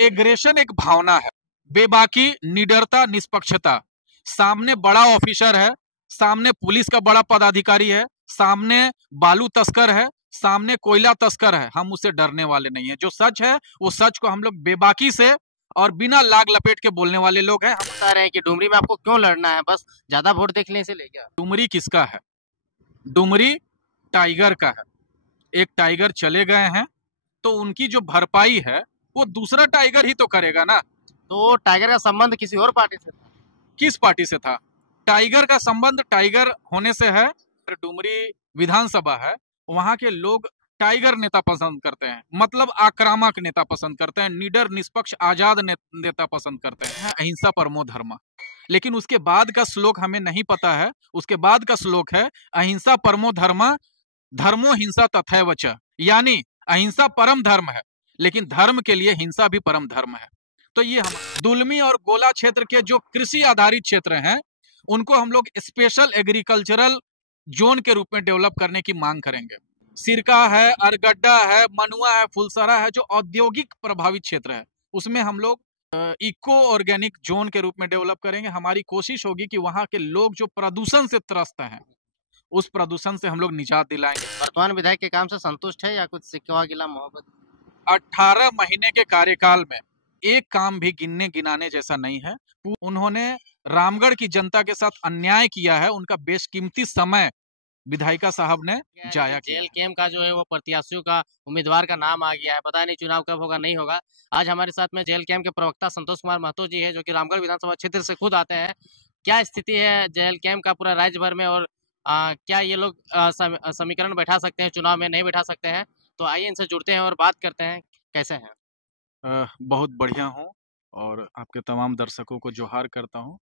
Aggression एक भावना है, बेबाकी, निडरता, निष्पक्षता। सामने बड़ा ऑफिसर है, सामने पुलिस का बड़ा पदाधिकारी है, सामने बालू तस्कर है, सामने कोयला तस्कर है, हम उससे डरने वाले नहीं है। जो सच है वो सच को हम लोग बेबाकी से और बिना लाग लपेट के बोलने वाले लोग हैं। हम बता रहे हैं कि डुमरी में आपको क्यों लड़ना है, बस ज्यादा वोट देख लेने से ले क्या? डुमरी किसका है? डुमरी टाइगर का है। एक टाइगर चले गए हैं तो उनकी जो भरपाई है वो दूसरा टाइगर ही तो करेगा ना। तो टाइगर का संबंध किसी और पार्टी से था? किस पार्टी से था? टाइगर का संबंध टाइगर होने से है। डुमरी विधानसभा है, वहां के लोग टाइगर नेता पसंद करते हैं, मतलब आक्रामक नेता पसंद करते हैं, निडर, निष्पक्ष, आजाद नेता पसंद करते हैं। अहिंसा परमो धर्म, लेकिन उसके बाद का श्लोक हमें नहीं पता है। उसके बाद का श्लोक है अहिंसा परमो धर्म, धर्मो हिंसा तथैव च, यानी अहिंसा परम धर्म है, लेकिन धर्म के लिए हिंसा भी परम धर्म है। तो ये हम दुलमी और गोला क्षेत्र के जो कृषि आधारित क्षेत्र हैं उनको हम लोग स्पेशल एग्रीकल्चरल जोन के रूप में डेवलप करने की मांग करेंगे। सिरका है, अरगड्डा है, मनुआ है, फुलसरा है, जो औद्योगिक प्रभावित क्षेत्र है, उसमें हम लोग इको ऑर्गेनिक जोन के रूप में डेवलप करेंगे। हमारी कोशिश होगी कि वहां के लोग जो प्रदूषण से त्रस्त हैं उस प्रदूषण से हम लोग निजात दिलाएंगे। वर्तमान विधायक के काम से संतुष्ट है या कुछ सिकवा गिला मोहब्बत? 18 महीने के कार्यकाल में एक काम भी गिनने गिनाने जैसा नहीं है। उन्होंने रामगढ़ की जनता के साथ अन्याय किया है, उनका बेशकीमती समय विधायिका साहब ने जाया किया। जेल कैंप का जो है वो प्रत्याशियों का, उम्मीदवार का नाम आ गया है, पता नहीं चुनाव कब होगा नहीं होगा। आज हमारे साथ में जेल कैंप के प्रवक्ता संतोष कुमार महतो जी है, जो कि रामगढ़ विधानसभा क्षेत्र से खुद आते हैं। क्या स्थिति है जेल कैंप का पूरा राज्य भर में, और क्या ये लोग समीकरण बैठा सकते हैं, चुनाव में नहीं बैठा सकते हैं? तो आइए इनसे जुड़ते हैं और बात करते हैं कैसे हैं। बहुत बढ़िया हूँ और आपके तमाम दर्शकों को जोहार करता हूँ।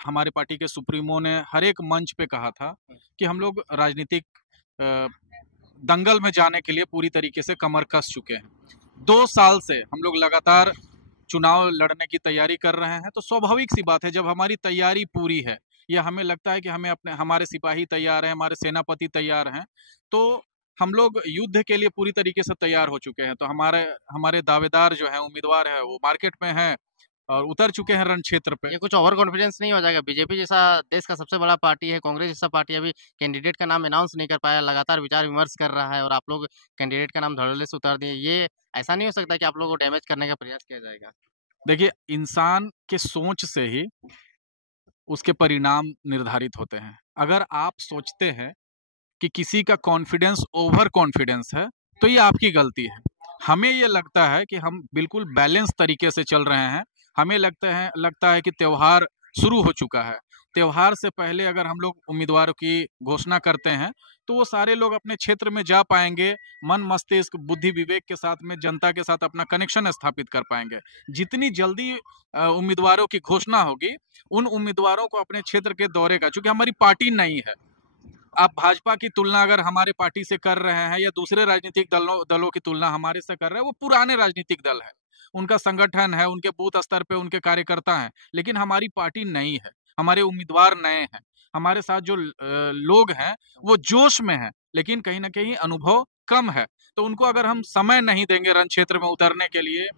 हमारे पार्टी के सुप्रीमो ने हर एक मंच पे कहा था कि हम लोग राजनीतिक दंगल में जाने के लिए पूरी तरीके से कमर कस चुके हैं। 2 साल से हम लोग लगातार चुनाव लड़ने की तैयारी कर रहे हैं, तो स्वाभाविक सी बात है जब हमारी तैयारी पूरी है या हमें लगता है कि हमारे सिपाही तैयार हैं, हमारे सेनापति तैयार हैं, तो हम लोग युद्ध के लिए पूरी तरीके से तैयार हो चुके हैं। तो हमारे दावेदार जो हैं, उम्मीदवार हैं, वो मार्केट में हैं और उतर चुके हैं रण क्षेत्र पे। ये कुछ ओवर कॉन्फिडेंस नहीं हो जाएगा? बीजेपी जैसा देश का सबसे बड़ा पार्टी है, कांग्रेस जैसा पार्टी अभी कैंडिडेट का नाम अनाउंस नहीं कर पाया, लगातार विचार विमर्श कर रहा है, और आप लोग कैंडिडेट का नाम धड़ल्ले से उतार दिए। ये ऐसा नहीं हो सकता कि आप लोगों को डैमेज करने का प्रयास किया जाएगा? देखिए, इंसान के सोच से ही उसके परिणाम निर्धारित होते हैं। अगर आप सोचते हैं कि किसी का कॉन्फिडेंस ओवर कॉन्फिडेंस है तो ये आपकी गलती है। हमें ये लगता है कि हम बिल्कुल बैलेंस तरीके से चल रहे हैं। हमें लगता है कि त्योहार शुरू हो चुका है। त्योहार से पहले अगर हम लोग उम्मीदवारों की घोषणा करते हैं तो वो सारे लोग अपने क्षेत्र में जा पाएंगे, मन मस्तिष्क बुद्धि विवेक के साथ में जनता के साथ अपना कनेक्शन स्थापित कर पाएंगे। जितनी जल्दी उम्मीदवारों की घोषणा होगी, उन उम्मीदवारों को अपने क्षेत्र के दौरे का, चूंकि हमारी पार्टी नहीं है, आप भाजपा की तुलना अगर हमारे पार्टी से कर रहे हैं या दूसरे राजनीतिक दलों की तुलना हमारे से कर रहे हैं, वो पुराने राजनीतिक दल है, उनका संगठन है, उनके बूथ स्तर पे उनके कार्यकर्ता हैं, लेकिन हमारी पार्टी नई है, हमारे उम्मीदवार नए हैं, हमारे साथ जो लोग हैं वो जोश में हैं, लेकिन कहीं ना कहीं अनुभव कम है। तो उनको अगर हम समय नहीं देंगे रण क्षेत्र में उतरने के लिए,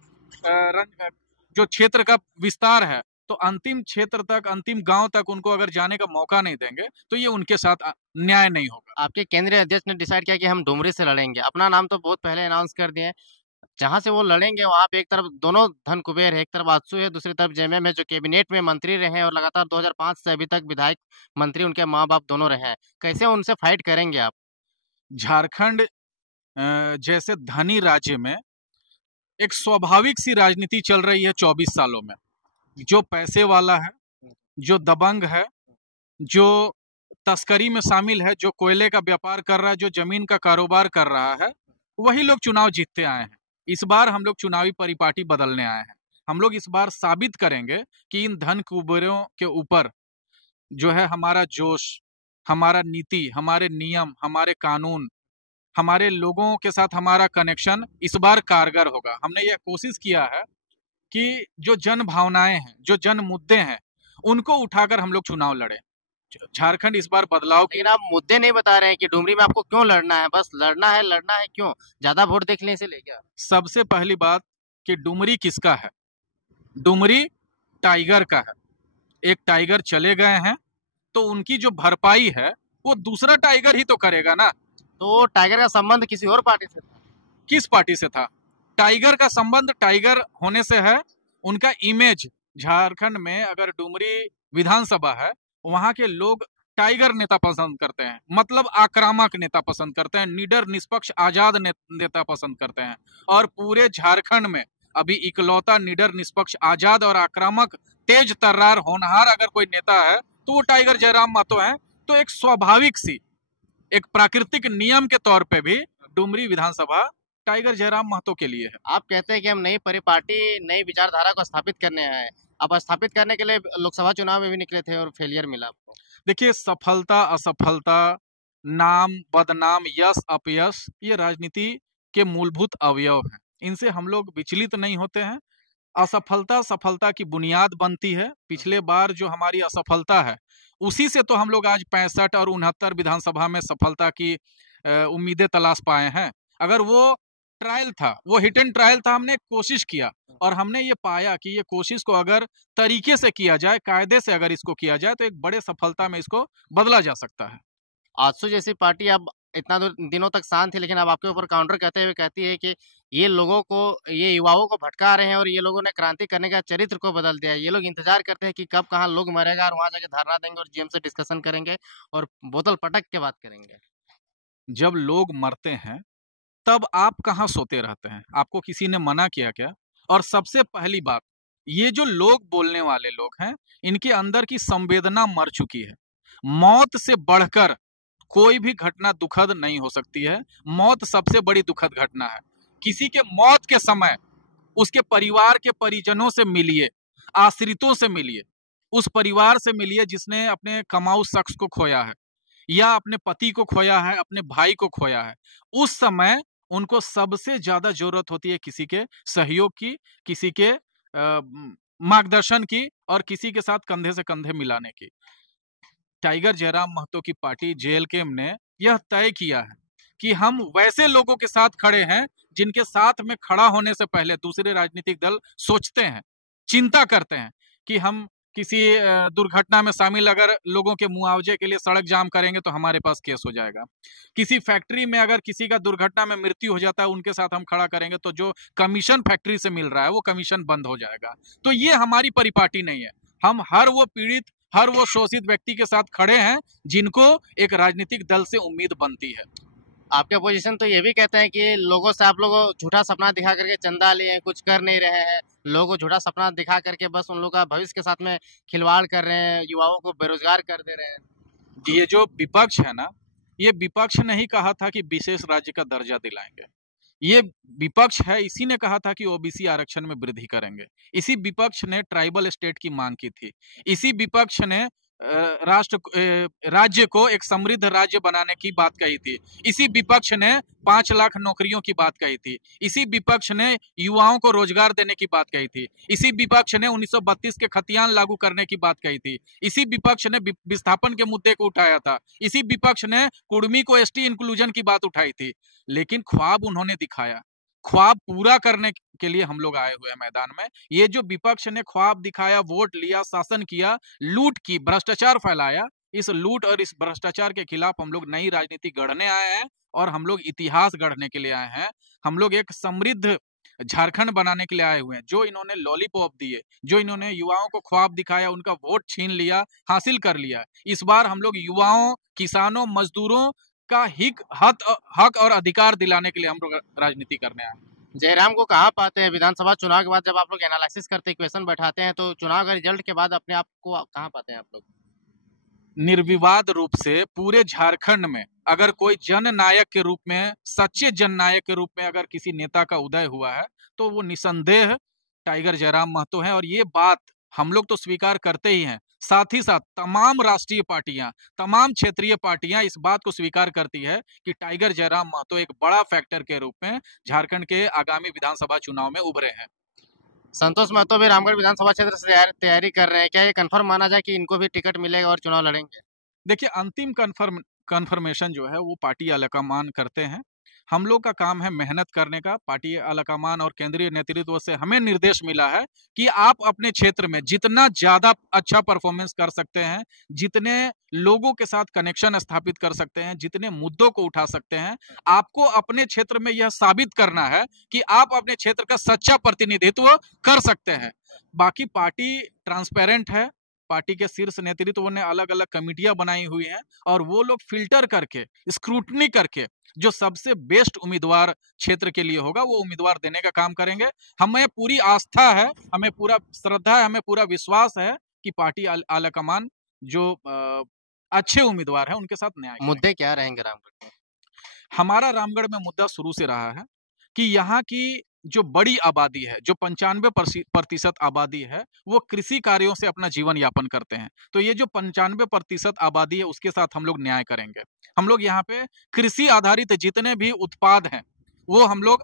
जो क्षेत्र का विस्तार है, तो अंतिम क्षेत्र तक, अंतिम गांव तक उनको अगर जाने का मौका नहीं देंगे तो ये उनके साथ न्याय नहीं होगा। आपके केंद्रीय अध्यक्ष ने डिसाइड किया कि हम डुमरी से लड़ेंगे, अपना नाम तो बहुत पहले अनाउंस कर दिए। जहां से वो लड़ेंगे वहां पे एक तरफ दोनों धन कुबेर है, एक तरफ आजसू है, दूसरी तरफ जेएमएम है, जो कैबिनेट में मंत्री रहे हैं और लगातार 2005 से अभी तक विधायक मंत्री उनके माँ बाप दोनों रहे हैं। कैसे उनसे फाइट करेंगे आप? झारखंड जैसे धनी राज्य में एक स्वाभाविक सी राजनीति चल रही है 24 सालों में। जो पैसे वाला है, जो दबंग है, जो तस्करी में शामिल है, जो कोयले का व्यापार कर रहा है, जो जमीन का कारोबार कर रहा है, वही लोग चुनाव जीतते आए हैं। इस बार हम लोग चुनावी परिपाटी बदलने आए हैं। हम लोग इस बार साबित करेंगे कि इन धन कुबेरों के ऊपर जो है हमारा जोश, हमारा नीति, हमारे नियम, हमारे कानून, हमारे लोगों के साथ हमारा कनेक्शन इस बार कारगर होगा। हमने यह कोशिश किया है कि जो जन भावनाएं हैं, जो जन मुद्दे हैं, उनको उठाकर हम लोग चुनाव लड़े। झारखंड इस बार बदलाव की। लेकिन आप मुद्दे नहीं बता रहे हैं कि डुमरी में आपको क्यों लड़ना है, बस लड़ना है क्यों? ज्यादा वोट देख लेने से ले क्या? सबसे पहली बात कि डुमरी किसका है। डुमरी टाइगर का है। एक टाइगर चले गए हैं तो उनकी जो भरपाई है वो दूसरा टाइगर ही तो करेगा ना। तो टाइगर का संबंध किसी और पार्टी से था? किस पार्टी से था? टाइगर का संबंध टाइगर होने से है। उनका इमेज झारखंड में अगर डुमरी विधानसभा है, वहां के लोग टाइगर नेता पसंद करते हैं, मतलब आक्रामक नेता पसंद करते हैं, निडर निष्पक्ष आजाद नेता पसंद करते हैं। और पूरे झारखंड में अभी इकलौता निडर निष्पक्ष आजाद और आक्रामक तेज तर्रार होनहार अगर कोई नेता है तो वो टाइगर जयराम महतो है। तो एक स्वाभाविक सी, एक प्राकृतिक नियम के तौर पे भी डुमरी विधानसभा टाइगर जयराम महतो के लिए है। आप कहते हैं कि हम नई परिपाटी नई विचारधारा को स्थापित करने आए हैं। आप स्थापित करने के लिए लोकसभा चुनाव में भी निकले थे और फेलियर मिला आपको। देखिए, सफलता असफलता, नाम बदनाम, यश अपयश, ये राजनीति के मूलभूत अवयव हैं। इनसे हम लोग विचलित नहीं होते हैं। असफलता सफलता की बुनियाद बनती है। पिछले बार जो हमारी असफलता है उसी से तो हम लोग आज 65 और 69 विधानसभा में सफलता की उम्मीदें तलाश पाए हैं। अगर वो ट्रायल था, वो हिट एंड ट्रायल था, हमने कोशिश किया और हमने ये पाया कि ये कोशिश को अगर तरीके से किया जाए, कायदे से अगर इसको किया जाए तो एक बड़े सफलता में इसको बदला जा सकता है। आजसू जैसी पार्टी अब इतना दिनों तक शांत थी, लेकिन अब आपके ऊपर काउंटर कहते हुए कहती है कि ये लोगों को, ये युवाओं को भटका रहे हैं और ये लोगों ने क्रांति करने का चरित्र को बदल दिया है। ये लोग इंतजार करते हैं कि कब कहाँ लोग मरेगा और वहां जाके धरना देंगे और जीएम से डिस्कशन करेंगे और बोतल पटक के बात करेंगे। जब लोग मरते हैं तब आप कहाँ सोते रहते हैं? आपको किसी ने मना किया क्या? और सबसे पहली बात, ये जो लोग बोलने वाले लोग हैं, इनके अंदर की संवेदना मर चुकी है। मौत से बढ़कर कोई भी घटना दुखद नहीं हो सकती है। मौत सबसे बड़ी दुखद घटना है। किसी के मौत के समय उसके परिवार के परिजनों से मिलिए, आश्रितों से मिलिए, उस परिवार से मिलिए जिसने अपने कमाऊ शख्स को खोया है या अपने पति को खोया है, अपने भाई को खोया है। उस समय उनको सबसे ज्यादा जरूरत होती है किसी के सहयोग की, किसी के मार्गदर्शन की और किसी के साथ कंधे से कंधे मिलाने की। टाइगर जयराम महतो की पार्टी जेएलकेएम ने यह तय किया है कि हम वैसे लोगों के साथ खड़े हैं जिनके साथ में खड़ा होने से पहले दूसरे राजनीतिक दल सोचते हैं, चिंता करते हैं कि हम किसी दुर्घटना में शामिल अगर लोगों के मुआवजे के लिए सड़क जाम करेंगे तो हमारे पास केस हो जाएगा। किसी फैक्ट्री में अगर किसी का दुर्घटना में मृत्यु हो जाता है, उनके साथ हम खड़ा करेंगे तो जो कमीशन फैक्ट्री से मिल रहा है वो कमीशन बंद हो जाएगा। तो ये हमारी परिपाटी नहीं है। हम हर वो पीड़ित, हर वो शोषित व्यक्ति के साथ खड़े हैं जिनको एक राजनीतिक दल से उम्मीद बनती है। आपके अपोजिशन तो ये भी कहते हैं कि लोगों से आप लोग झूठा सपना दिखा करके चंदा लिए हैं, कुछ कर नहीं रहे हैं। लोगों को झूठा सपना दिखा करके बस उन लोगों का भविष्य के साथ में खिलवाड़ कर रहे हैं, युवाओं को बेरोजगार कर दे रहे हैं। ये जो विपक्ष है ना, ये विपक्ष ने ही कहा था कि विशेष राज्य का दर्जा दिलाएंगे। ये विपक्ष है, इसी ने कहा था कि ओबीसी आरक्षण में वृद्धि करेंगे। इसी विपक्ष ने ट्राइबल स्टेट की मांग की थी। इसी विपक्ष ने राज्य को एक समृद्ध राज्य बनाने की बात कही थी। इसी विपक्ष ने 5 लाख नौकरियों की बात कही थी। इसी विपक्ष ने युवाओं को रोजगार देने की बात कही थी। इसी विपक्ष ने 1932 के खतियान लागू करने की बात कही थी। इसी विपक्ष ने विस्थापन के मुद्दे को उठाया था। इसी विपक्ष ने कुर्मी को एसटी इंक्लूजन की बात उठाई थी। लेकिन ख्वाब उन्होंने दिखाया, ख्वाब पूरा करने के लिए हम लोग आए हुए हैं मैदान में। ये जो विपक्ष ने ख्वाब दिखाया, वोट लिया, शासन किया, लूट की, भ्रष्टाचार फैलाया, इस लूट और इस भ्रष्टाचार के खिलाफ हम लोग नई राजनीति गढ़ने आए हैं और हम लोग इतिहास गढ़ने के लिए आए हैं। हम लोग एक समृद्ध झारखंड बनाने के लिए आए हुए हैं। जो इन्होंने लॉलीपॉप दिए, जो इन्होंने युवाओं को ख्वाब दिखाया, उनका वोट छीन लिया, हासिल कर लिया। इस बार हम लोग युवाओं, किसानों, मजदूरों का हक और अधिकार दिलाने के लिए हम लोग राजनीति करने आए। जयराम को कहाँ पाते हैं विधानसभा चुनाव के बाद? जब आप लोग एनालिसिस करते हैं, इक्वेशन बैठाते हैं, तो चुनाव के रिजल्ट के बाद अपने आप को कहाँ पाते हैं आप लोग? निर्विवाद रूप से पूरे झारखंड में अगर कोई जननायक के रूप में, सच्चे जननायक के रूप में अगर किसी नेता का उदय हुआ है तो वो निसंदेह टाइगर जयराम महतो है। और ये बात हम लोग तो स्वीकार करते ही हैं, साथ ही साथ तमाम राष्ट्रीय पार्टियां, तमाम क्षेत्रीय पार्टियां इस बात को स्वीकार करती है कि टाइगर जयराम महतो एक बड़ा फैक्टर के रूप में झारखंड के आगामी विधानसभा चुनाव में उभरे हैं। संतोष महतो भी रामगढ़ विधानसभा क्षेत्र से तैयारी कर रहे हैं। क्या ये कंफर्म माना जाए कि इनको भी टिकट मिलेगा और चुनाव लड़ेंगे? देखिए, अंतिम कंफर्मेशन जो है वो पार्टी आलाकमान करते हैं। हम लोग का काम है मेहनत करने का। पार्टी आलाकमान और केंद्रीय नेतृत्व से हमें निर्देश मिला है कि आप अपने क्षेत्र में जितना ज्यादा अच्छा परफॉर्मेंस कर सकते हैं, जितने लोगों के साथ कनेक्शन स्थापित कर सकते हैं, जितने मुद्दों को उठा सकते हैं, आपको अपने क्षेत्र में यह साबित करना है कि आप अपने क्षेत्र का सच्चा प्रतिनिधित्व कर सकते हैं। बाकी पार्टी ट्रांसपेरेंट है। पार्टी के शीर्ष नेतृत्व ने अलग अलग कमिटियां बनाई हुई हैं और वो लोग फिल्टर करके, स्क्रूटनी करके जो सबसे बेस्ट उम्मीदवार क्षेत्र के लिए होगा वो उम्मीदवार देने का काम करेंगे। हमें पूरी आस्था है, हमें पूरा श्रद्धा है, हमें पूरा विश्वास है कि पार्टी आलाकमान जो अच्छे उम्मीदवार हैं उनके साथ न्याय करेंगे। मुद्दे क्या रहेंगे रामगढ़ में? हमारा रामगढ़ में मुद्दा शुरू से रहा है कि यहाँ की जो बड़ी आबादी है, जो 95% आबादी है, वो कृषि कार्यों से अपना जीवन यापन करते हैं। तो ये जो 95% आबादी है उसके साथ हम लोग न्याय करेंगे। हम लोग यहाँ पे कृषि आधारित जितने भी उत्पाद हैं वो हम लोग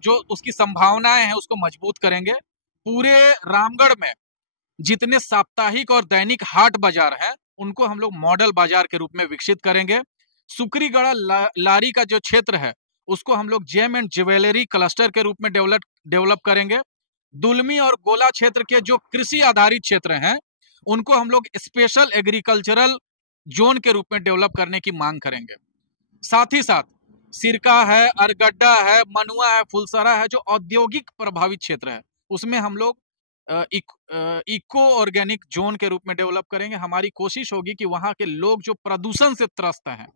जो उसकी संभावनाएं हैं उसको मजबूत करेंगे। पूरे रामगढ़ में जितने साप्ताहिक और दैनिक हाट बाजार हैं उनको हम लोग मॉडल बाजार के रूप में विकसित करेंगे। सुक्रीगढ़ा लारी का जो क्षेत्र है उसको हम लोग जेम एंड ज्वेलरी क्लस्टर के रूप में डेवलप करेंगे। दुलमी और गोला क्षेत्र के जो कृषि आधारित क्षेत्र हैं उनको हम लोग स्पेशल एग्रीकल्चरल जोन के रूप में डेवलप करने की मांग करेंगे। साथ ही साथ सिरका है, अरगड्डा है, मनुआ है, फुलसरा है, जो औद्योगिक प्रभावित क्षेत्र है उसमें हम लोग इको ऑर्गेनिक जोन के रूप में डेवलप करेंगे। हमारी कोशिश होगी कि वहां के लोग जो प्रदूषण से त्रस्त हैं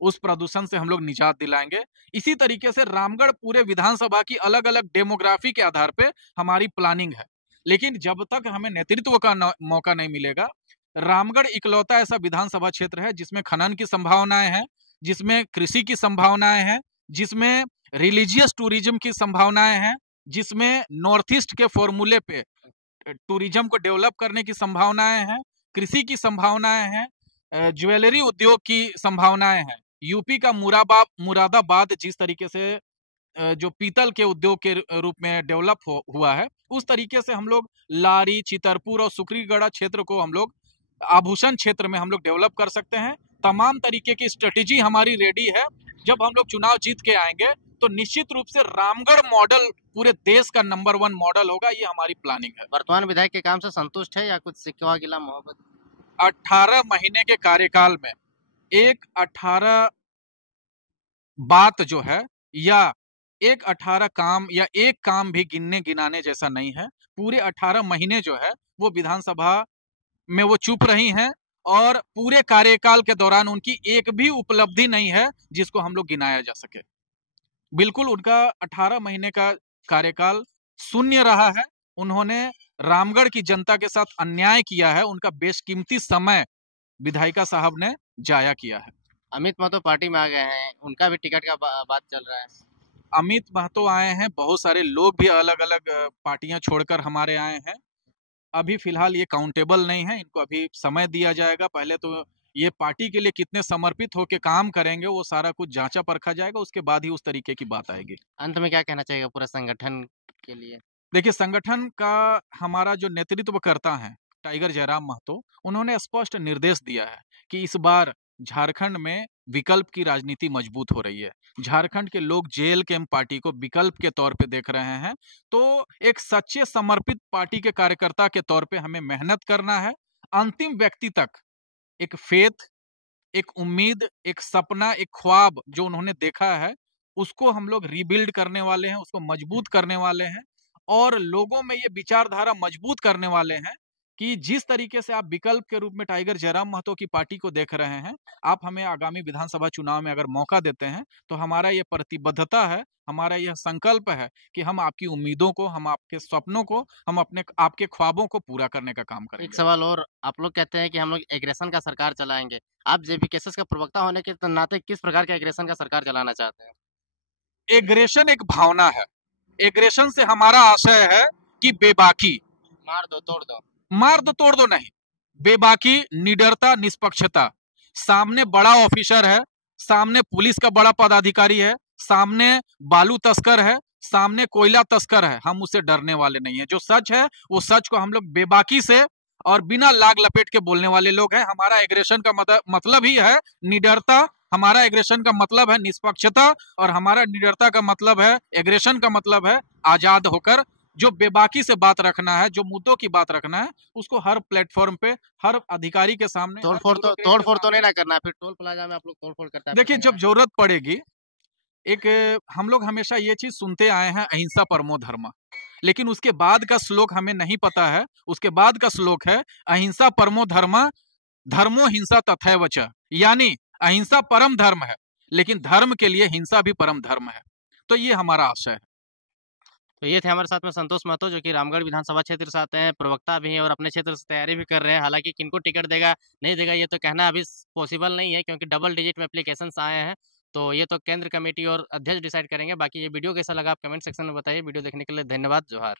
उस प्रदूषण से हम लोग निजात दिलाएंगे। इसी तरीके से रामगढ़ पूरे विधानसभा की अलग अलग डेमोग्राफी के आधार पे हमारी प्लानिंग है। लेकिन जब तक हमें नेतृत्व का मौका नहीं मिलेगा, रामगढ़ इकलौता ऐसा विधानसभा क्षेत्र है जिसमें खनन की संभावनाएं हैं, जिसमें कृषि की संभावनाएं हैं, जिसमें रिलीजियस टूरिज्म की संभावनाएं हैं, जिसमें नॉर्थ ईस्ट के फॉर्मूले पे टूरिज्म को डेवलप करने की संभावनाएं हैं, कृषि की संभावनाएं हैं, ज्वेलरी उद्योग की संभावनाएं हैं। यूपी का मुरादाबाद जिस तरीके से जो पीतल के उद्योग के रूप में डेवलप हुआ है उस तरीके से हम लोग लारी, चितरपुर और सुक्रीगढ़ा क्षेत्र को हम लोग आभूषण क्षेत्र में हम लोग डेवलप कर सकते हैं। तमाम तरीके की स्ट्रेटेजी हमारी रेडी है। जब हम लोग चुनाव जीत के आएंगे तो निश्चित रूप से रामगढ़ मॉडल पूरे देश का नंबर 1 मॉडल होगा, ये हमारी प्लानिंग है। वर्तमान विधायक के काम से संतुष्ट है या कुछ सिकवा गिला मोहब्बत? 18 महीने के कार्यकाल में एक 18 बात जो है या एक 18 काम या एक काम भी गिनने गिनाने जैसा नहीं है। पूरे 18 महीने जो है वो विधानसभा में वो चुप रही हैं और पूरे कार्यकाल के दौरान उनकी एक भी उपलब्धि नहीं है जिसको हम लोग गिनाया जा सके। बिल्कुल उनका 18 महीने का कार्यकाल शून्य रहा है। उन्होंने रामगढ़ की जनता के साथ अन्याय किया है, उनका बेशकीमती समय विधायिका साहब ने जाया किया है। अमित महतो पार्टी में आ गए हैं, उनका भी टिकट का बात चल रहा है। अमित महतो आए हैं, बहुत सारे लोग भी अलग अलग पार्टियां छोड़कर हमारे आए हैं। अभी फिलहाल ये काउंटेबल नहीं है, इनको अभी समय दिया जाएगा। पहले तो ये पार्टी के लिए कितने समर्पित होकर काम करेंगे वो सारा कुछ जांचा परखा जाएगा, उसके बाद ही उस तरीके की बात आएगी। अंत में क्या कहना चाहिएगा पूरा संगठन के लिए? देखिए, संगठन का हमारा जो नेतृत्व करता है टाइगर जयराम महतो, उन्होंने स्पष्ट निर्देश दिया है कि इस बार झारखंड में विकल्प की राजनीति मजबूत हो रही है। झारखंड के लोग जेएलकेएम पार्टी को विकल्प के तौर पे देख रहे हैं। तो एक सच्चे समर्पित पार्टी के कार्यकर्ता के तौर पे हमें मेहनत करना है। अंतिम व्यक्ति तक एक फेथ, एक उम्मीद, एक सपना, एक ख्वाब जो उन्होंने देखा है उसको हम लोग रीबिल्ड करने वाले हैं, उसको मजबूत करने वाले हैं और लोगों में ये विचारधारा मजबूत करने वाले हैं कि जिस तरीके से आप विकल्प के रूप में टाइगर जयराम महतो की पार्टी को देख रहे हैं, आप हमें आगामी विधानसभा चुनाव में अगर मौका देते हैं तो हमारा ये प्रतिबद्धता है, हमारा यह संकल्प है कि हम आपकी उम्मीदों को, हम आपके सपनों को, हम आपके ख्वाबों को पूरा करने का काम करेंगे। एक सवाल और, आप लोग कहते हैं कि हम लोग एग्रेशन का सरकार चलाएंगे, आप जेपीकेएसएस का प्रवक्ता होने के नाते किस प्रकार का एग्रेशन का सरकार चलाना चाहते हैं? एग्रेशन एक भावना है। एग्रेशन से हमारा आशय है कि बेबाकी, मार दो तोड़ दो, मार दो तोड़ दो नहीं, बेबाकी, निडरता, निष्पक्षता। सामने बड़ा ऑफिसर है, सामने पुलिस का बड़ा पदाधिकारी है, सामने बालू तस्कर है, सामने कोयला तस्कर है, हम उससे डरने वाले नहीं है। जो सच है वो सच को हम लोग बेबाकी से और बिना लाग लपेट के बोलने वाले लोग हैं। हमारा एग्रेशन का मतलब ही है निडरता, हमारा एग्रेशन का मतलब है निष्पक्षता और हमारा निडरता का मतलब है, एग्रेशन का मतलब है आजाद होकर जो बेबाकी से बात रखना है, जो मुद्दों की बात रखना है, उसको हर प्लेटफॉर्म पे, हर अधिकारी के सामने, तोड़फोड़ तो नहीं ना करना, फिर टोल प्लाजा में आप लोग तोड़फोड़ करता है। देखिए जब जरूरत पड़ेगी, एक हम लोग हमेशा ये चीज सुनते आए हैं अहिंसा परमो धर्म, लेकिन उसके बाद का श्लोक हमें नहीं पता है। उसके बाद का श्लोक है अहिंसा परमो धर्म धर्मो हिंसा तथैव च, यानी अहिंसा परम धर्म है, लेकिन धर्म के लिए हिंसा भी परम धर्म है। तो ये हमारा आशय है। तो ये थे हमारे साथ में संतोष महतो, जो कि रामगढ़ विधानसभा क्षेत्र से आते हैं, प्रवक्ता भी हैं और अपने क्षेत्र से तैयारी भी कर रहे हैं। हालांकि किनको टिकट देगा नहीं देगा ये तो कहना अभी पॉसिबल नहीं है, क्योंकि डबल डिजिट में एप्लीकेशंस आए हैं। तो ये तो केंद्र कमेटी और अध्यक्ष डिसाइड करेंगे। बाकी ये वीडियो कैसा लगा आप कमेंट सेक्शन में बताइए। वीडियो देखने के लिए धन्यवाद। जोहार।